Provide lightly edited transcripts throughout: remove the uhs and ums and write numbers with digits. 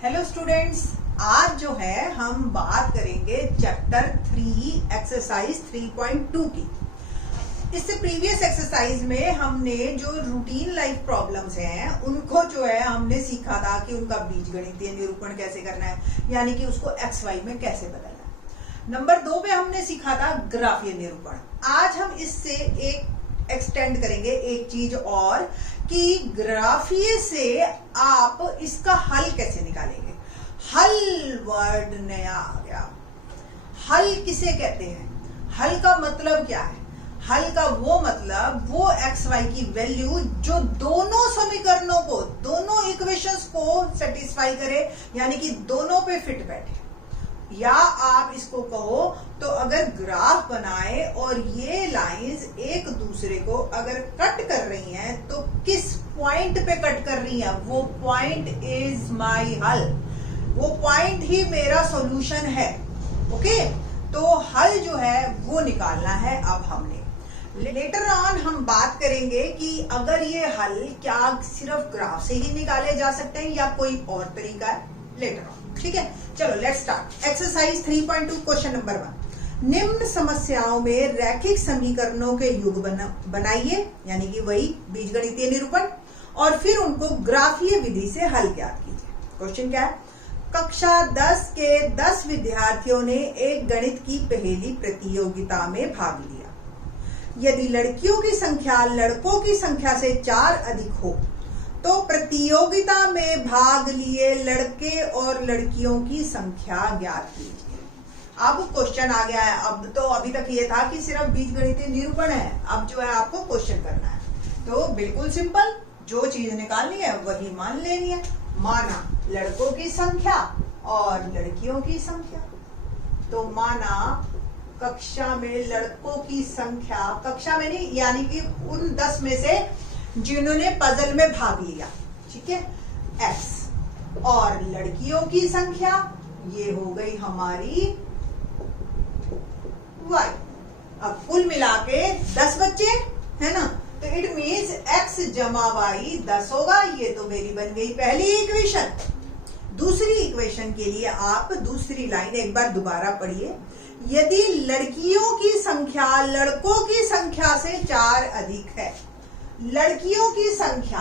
Hello students, आज जो है हम बात करेंगे चैप्टर 3 एक्सरसाइज 3.2 की। इससे प्रीवियस एक्सरसाइज में हमने जो रूटीन लाइफ प्रॉब्लम्स हैं उनको जो है हमने सीखा था कि उनका बीजगणितीय निरूपण कैसे करना है, यानी कि उसको एक्स वाई में कैसे बदलना है। नंबर 2 पे हमने सीखा था ग्राफीय निरूपण। आज हम इससे एक एक्सटेंड करेंगे एक चीज और कि ग्राफीय से आप इसका हल कैसे निकालेंगे। हल वर्ड नया आ गया। हल किसे कहते हैं? हल का मतलब क्या है? हल का वो मतलब वो एक्स वाई की वैल्यू जो दोनों समीकरणों को, दोनों इक्वेशंस को सेटिस्फाई करे, यानी कि दोनों पे फिट बैठे। या आप इसको कहो तो अगर ग्राफ बनाए और ये लाइंस एक दूसरे को अगर कट कर रही हैं तो किस पॉइंट पे कट कर रही हैं, वो पॉइंट इज माय हल, वो पॉइंट ही मेरा सॉल्यूशन है। ओके, तो हल जो है वो निकालना है। अब हमने लेटर ऑन हम बात करेंगे कि अगर ये हल क्या सिर्फ ग्राफ से ही निकाले जा सकते हैं या कोई और तरीका है, लेटर ऑन। ठीक है, चलो let's start. Exercise 3.2 question number 1। निम्न समस्याओं में रैखिक समीकरणों के युग बनाइए, यानी कि वही बीजगणितीय निरूपण, और फिर उनको ग्राफीय विधि से हल ज्ञात कीजिए। क्वेश्चन क्या है? कक्षा 10 के 10 विद्यार्थियों ने एक गणित की पहेली प्रतियोगिता में भाग लिया। यदि लड़कियों की संख्या लड़कों की संख्या से 4 अधिक हो तो प्रतियोगिता में भाग लिए लड़के और लड़कियों की संख्या ज्ञात कीजिए। अब क्वेश्चन आ गया है। अब तो अभी तक ये था कि सिर्फ बीजगणितीय निरूपण है, अब जो है आपको क्वेश्चन करना है। तो बिल्कुल सिंपल, जो चीज निकालनी है वही मान लेनी है। माना लड़कों की संख्या और लड़कियों की संख्या, तो माना कक्षा में लड़कों की संख्या, कक्षा में नहीं यानी कि उन 10 में से जिन्होंने पजल में भाग लिया, ठीक है, x, और लड़कियों की संख्या ये हो गई हमारी y। अब कुल मिला के 10 बच्चे है ना, तो इट मीन्स x जमा y 10 होगा। ये तो मेरी बन गई पहली इक्वेशन। दूसरी इक्वेशन के लिए आप दूसरी लाइन एक बार दोबारा पढ़िए। यदि लड़कियों की संख्या लड़कों की संख्या से 4 अधिक है, लड़कियों की संख्या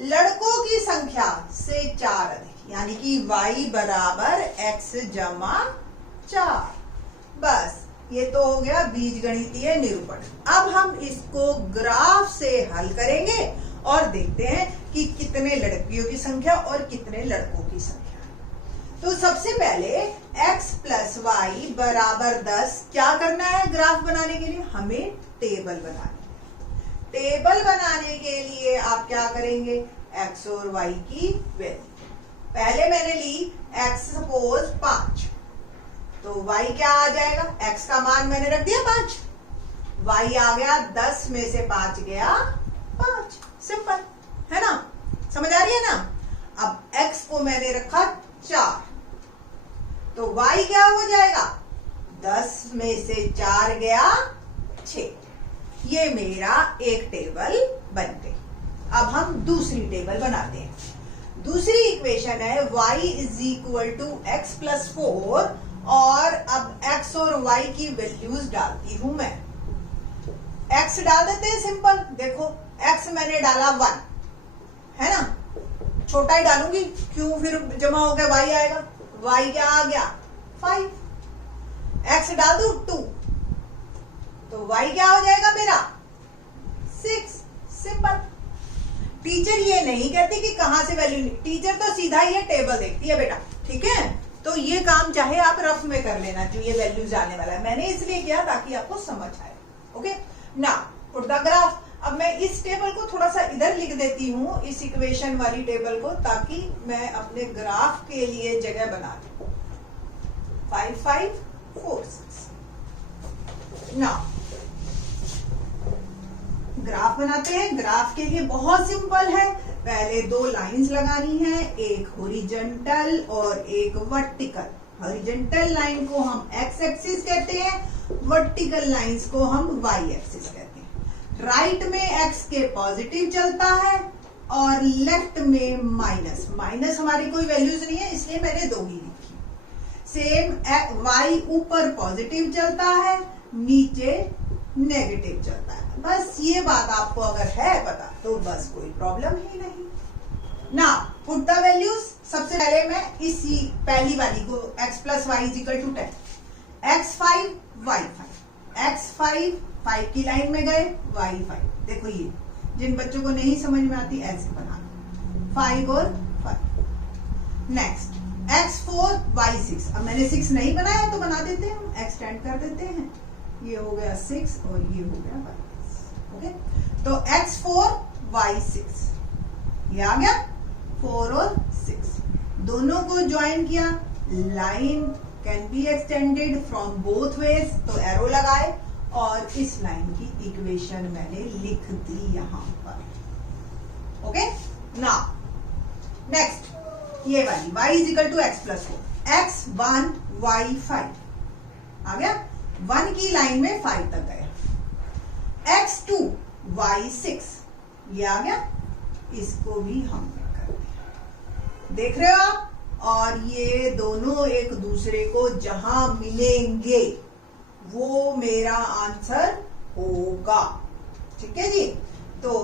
लड़कों की संख्या से 4 अधिक, यानी कि y बराबर x जमा 4। बस ये तो हो गया बीजगणितीय निरूपण। अब हम इसको ग्राफ से हल करेंगे और देखते हैं कि कितने लड़कियों की संख्या और कितने लड़कों की संख्या। तो सबसे पहले x प्लस वाई बराबर 10 क्या करना है? ग्राफ बनाने के लिए हमें टेबल बनानी। टेबल बनाने के लिए आप क्या करेंगे? x और y की वैल्यू। पहले मैंने ली x सपोज 5, तो y क्या आ जाएगा? x का मान मैंने रख दिया 5, y आ गया 10 में से 5 गया 5। सिंपल है ना, समझ आ रही है ना। अब x को मैंने रखा 4, तो y क्या हो जाएगा? 10 में से 4 गया 6। ये मेरा एक टेबल बन गई। अब हम दूसरी टेबल बनाते हैं। दूसरी इक्वेशन है y is equal to X plus 4, और अब x और y की वैल्यूज डालती हूं मैं। x डाल देते हैं, सिंपल। देखो x मैंने डाला 1 है ना, छोटा ही डालूंगी, क्यों, फिर जमा हो गया y आएगा। y क्या आ गया? 5। x डाल दू 2, तो y क्या हो जाएगा मेरा? 6। सिंपल। टीचर ये नहीं कहती कि कहां से वैल्यू, टीचर तो सीधा ये टेबल देखती है बेटा, ठीक है। तो ये काम चाहे आप रफ में कर लेना, जो ये वैल्यूज आने वाला है, मैंने इसलिए किया ताकि आपको समझ आए। ओके, ना पुट द ग्राफ। अब मैं इस टेबल को थोड़ा सा इधर लिख देती हूं, इस इक्वेशन वाली टेबल को, ताकि मैं अपने ग्राफ के लिए जगह बना दूं। 5 5 4 6। ना ग्राफ बनाते हैं। ग्राफ के लिए बहुत सिंपल है। पहले 2 लाइंस लगानी है, एक हॉरिजॉन्टल और एक वर्टिकल। हॉरिजॉन्टल लाइन को हम एक्स एक्सिस कहते हैं, वर्टिकल लाइंस को हम वाई एक्सिस कहते हैं। राइट में एक्स के पॉजिटिव चलता है और लेफ्ट में माइनस। माइनस हमारी कोई वैल्यूज नहीं है इसलिए मैंने 2 ही लिखी। सेम y ऊपर पॉजिटिव चलता है, नीचे नेगेटिव चलता है। बस ये बात आपको अगर है पता तो बस कोई प्रॉब्लम ही नहीं। ना पुट द वैल्यूज। सबसे पहले मैं इसी पहली वाली को x plus Y is equal to 10, x5 y5, x5 5 की लाइन में गए, y5। देखो ये जिन बच्चों को नहीं समझ में आती ऐसे बना 5 और 5। Next x4 y6। अब मैंने 6 नहीं बनाया तो बना देते हैं, एक्सटेंड कर देते हैं। ये हो गया 6 और ये हो गया y6। ओके, तो x4 y6 ये आ गया 4 और 6। दोनों को ज्वाइन किया। Line can be extended from both ways, तो एरो लगाए और इस लाइन की इक्वेशन मैंने लिख दी यहां पर। ओके, नाउ नेक्स्ट ये वाली y is equal to X plus 4, x1 y5 आ गया। 1 की लाइन में 5 तक गया। x2 y6 ये आ गया, इसको भी हमने कर दिया। देख रहे हो आप? और ये दोनों एक दूसरे को जहां मिलेंगे वो मेरा आंसर होगा। ठीक है जी। तो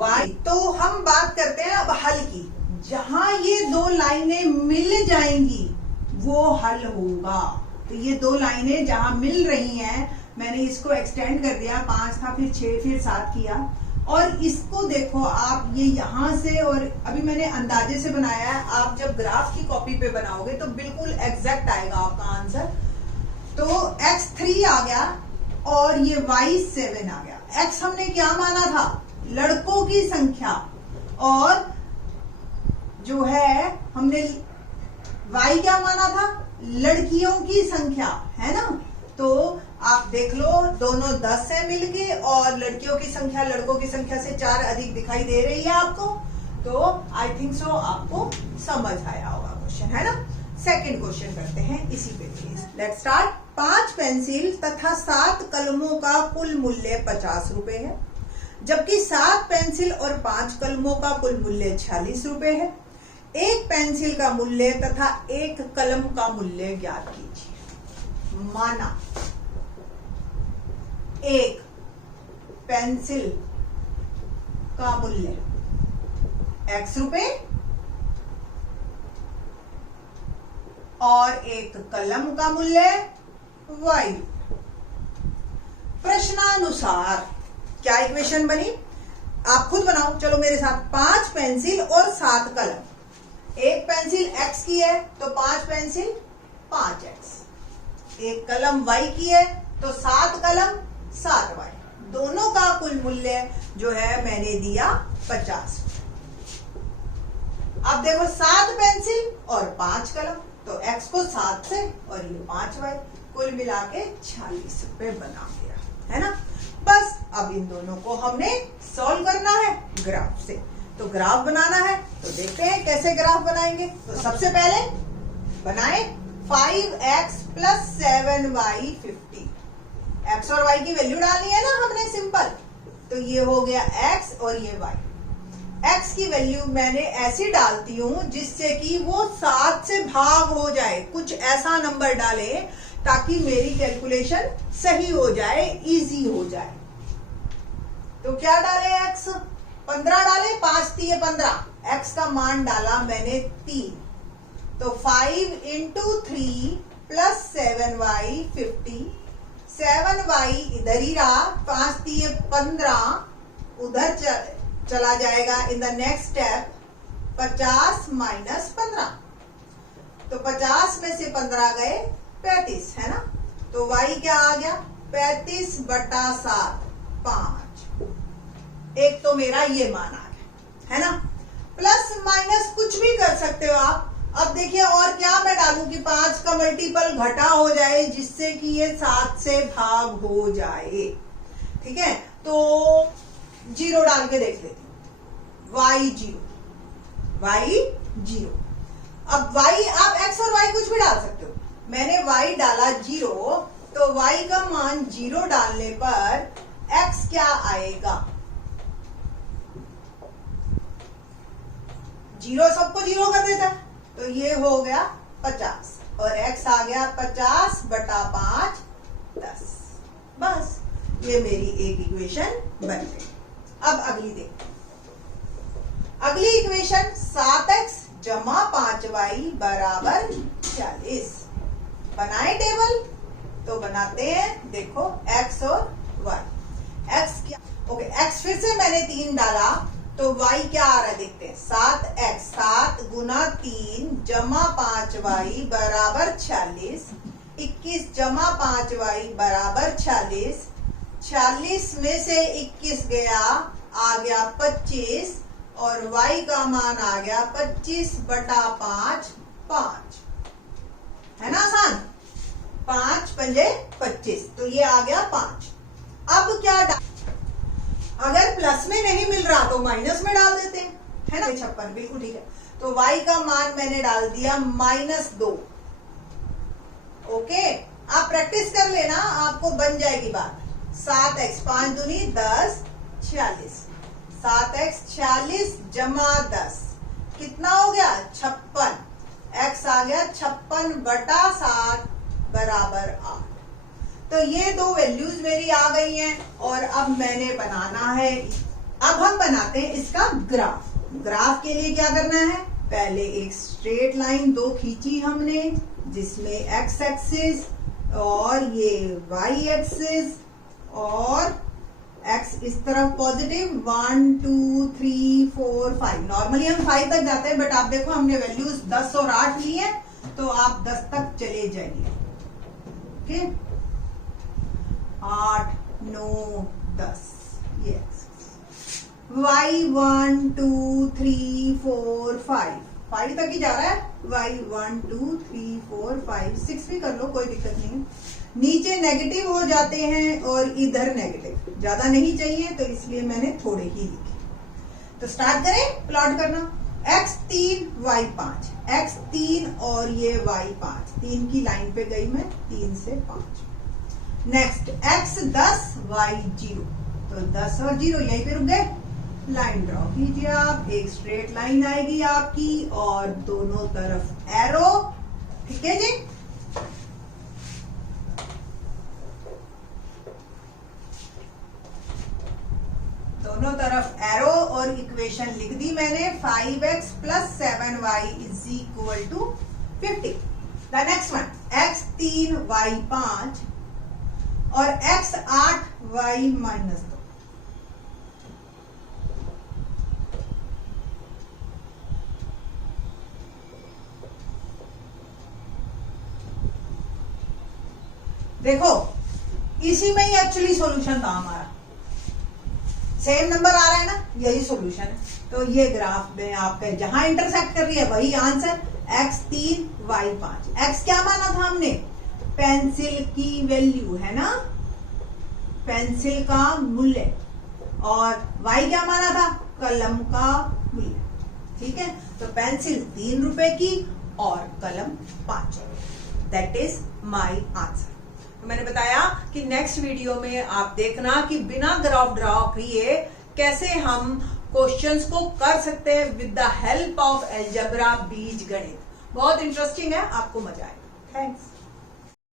y, तो हम बात करते हैं अब हल की। जहां ये 2 लाइनें मिल जाएंगी वो हल होगा। तो ये 2 लाइनें जहां मिल रही हैं, मैंने इसको एक्सटेंड कर दिया, 5 था फिर 6 फिर 7 किया। और इसको देखो आप, ये यहां से, और अभी मैंने अंदाजे से बनाया है, आप जब ग्राफ की कॉपी पे बनाओगे तो बिल्कुल एग्जैक्ट आएगा आपका आंसर। तो x3 आ गया और ये y7 आ गया। x हमने क्या माना था? लड़कों की संख्या, और जो है हमने y क्या माना था? लड़कियों की संख्या, है ना। तो आप देख लो दोनों 10 से मिलके, और लड़कियों की संख्या लड़कों की संख्या से 4 अधिक दिखाई दे रही है आपको। तो आई थिंक सो आपको समझ आया होगा क्वेश्चन, है ना। सेकंड क्वेश्चन करते हैं इसी पे, प्लीज लेट्स स्टार्ट। 5 पेंसिल तथा 7 कलमों का कुल मूल्य 50 रुपए है, जबकि 7 पेंसिल और 5 कलमों का कुल मूल्य 46 रुपए है। एक पेंसिल का मूल्य तथा एक कलम का मूल्य ज्ञात कीजिए। माना एक पेंसिल का मूल्य x रुपए और एक कलम का मूल्य y। प्रश्नानुसार क्या इक्वेशन बनी? आप खुद बनाओ, चलो मेरे साथ। 5 पेंसिल और 7 कलम। एक पेंसिल x की है तो 5 पेंसिल 5x। एक कलम y की है तो 7 कलम 7y। दोनों का कुल मूल्य जो है मैंने दिया 50। अब देखो 7 पेंसिल और 5 कलम, तो x को 7 से और ये 5y, कुल मिला के 46 रुपए बना दिया, है ना। बस अब इन दोनों को हमने सॉल्व करना है ग्राफ से। तो ग्राफ बनाना है, तो देखते हैं कैसे ग्राफ बनाएंगे। तो सबसे पहले बनाए 5x प्लस 7y 50। x और y की वैल्यू डालनी है ना हमने, सिंपल। तो ये हो गया x और ये y। x की वैल्यू मैंने ऐसी डालती हूं जिससे कि वो 7 से भाग हो जाए। कुछ ऐसा नंबर डाले ताकि मेरी कैलकुलेशन सही हो जाए, इजी हो जाए। तो क्या डाले? x 15 डाले, 5 3 15। x का मान डाला मैंने 3, तो 5 इंटू 3 प्लस 7y 50। 7y इधर ही रहा, 5 3 15 उधर चला जाएगा। In the next step 50 minus 15, तो 50 में से 15 गए 35, है ना। तो y क्या आ गया? 35 बटा 7 5। एक तो मेरा ये मान आ गया, है ना। प्लस माइनस कुछ भी कर सकते हो आप। अब देखिए और क्या मैं डालूं कि 5 का मल्टीपल घटा हो जाए जिससे कि ये 7 से भाग हो जाए। ठीक है, तो 0 डाल के देख लेती हूँ। y 0। अब y, आप x और y कुछ भी डाल सकते हो। मैंने y डाला 0, तो y का मान 0 डालने पर x क्या आएगा? जीरो सबको जीरो कर देता है, तो ये हो गया 50 और x आ गया 50 बटा 5 10। बस ये मेरी एक इक्वेशन बन गई। अब अगली देखो, अगली इक्वेशन 7x जमा 5y बराबर 40। बनाए टेबल, तो बनाते हैं। देखो x और y, x क्या, ओके x फिर से मैंने 3 डाला, तो y क्या आ रहा है देखते हैं। 7x 7 गुना 3 जमा 5y बराबर 40। 21 जमा 5y बराबर 40। 40 में से 21 गया, आ गया 25 और y का मान आ गया 25 बटा 5 5। है ना आसान, 5 पंजे 25, तो ये आ गया 5। अब क्या अगर प्लस में नहीं मिल रहा तो माइनस में डाल देते हैं, है ना। 56 बिल्कुल ठीक है। तो y का मान मैंने डाल दिया -2। ओके, आप प्रैक्टिस कर लेना, आपको बन जाएगी बात। 7x 5 दूनी 10 46। 7x 46 जमा 10 कितना हो गया 56। x आ गया 56 बटा 7 बराबर 8। तो ये दो वैल्यूज मेरी आ गई हैं और अब मैंने बनाना है, अब हम बनाते हैं इसका ग्राफ। ग्राफ के लिए क्या करना है, पहले एक स्ट्रेट लाइन 2 खींची हमने, जिसमें x एक्सिस और ये y एक्सिस और x इस तरफ पॉजिटिव 1 2 3 4 5। नॉर्मली हम 5 तक जाते हैं, बट आप देखो हमने वैल्यूज 10 और 8 ली है, तो आप 10 तक चले जाइए। ओके, 8 9 10 ये y 1 2 3 4 5 तक ही जा रहा है। y 1 2 3 4 5 6 भी कर लो, कोई दिक्कत नहीं है। नीचे नेगेटिव हो जाते हैं और इधर नेगेटिव, ज्यादा नहीं चाहिए, तो इसलिए मैंने थोड़े ही लिखे। तो स्टार्ट करें प्लॉट करना। x 3 y 5, x 3 और ये y 5, 3 की लाइन पे गई मैं, 3 से 5। नेक्स्ट x 10 y 0, तो 10 और 0 यहीं पे रुक गए। लाइन ड्रॉ कीजिए आप, एक स्ट्रेट लाइन आएगी आपकी और दोनों तरफ एरो। ठीक है जी, दोनों तरफ एरो और इक्वेशन लिख दी मैंने। 5x + 7y = 50। The next one, x 3 y 5 और x 8 y -2। देखो इसी में ही एक्चुअली सॉल्यूशन था हमारा, सेम नंबर आ रहा है ना, यही सॉल्यूशन है। तो ये ग्राफ में आपका जहां इंटरसेक्ट कर रही है वही आंसर। x 3 y 5, x क्या माना था हमने, पेंसिल की वैल्यू है ना, पेंसिल का मूल्य, और y क्या माना था, कलम का मूल्य। ठीक है, तो पेंसिल 3 रुपए की और कलम 5। That is my answer. तो मैंने बताया कि नेक्स्ट वीडियो में आप देखना कि बिना ग्राफ ड्रॉ किए कैसे हम क्वेश्चंस को कर सकते हैं with the help of algebra, बीज गणित। बहुत इंटरेस्टिंग है, आपको मजा आएगा। थैंक्स।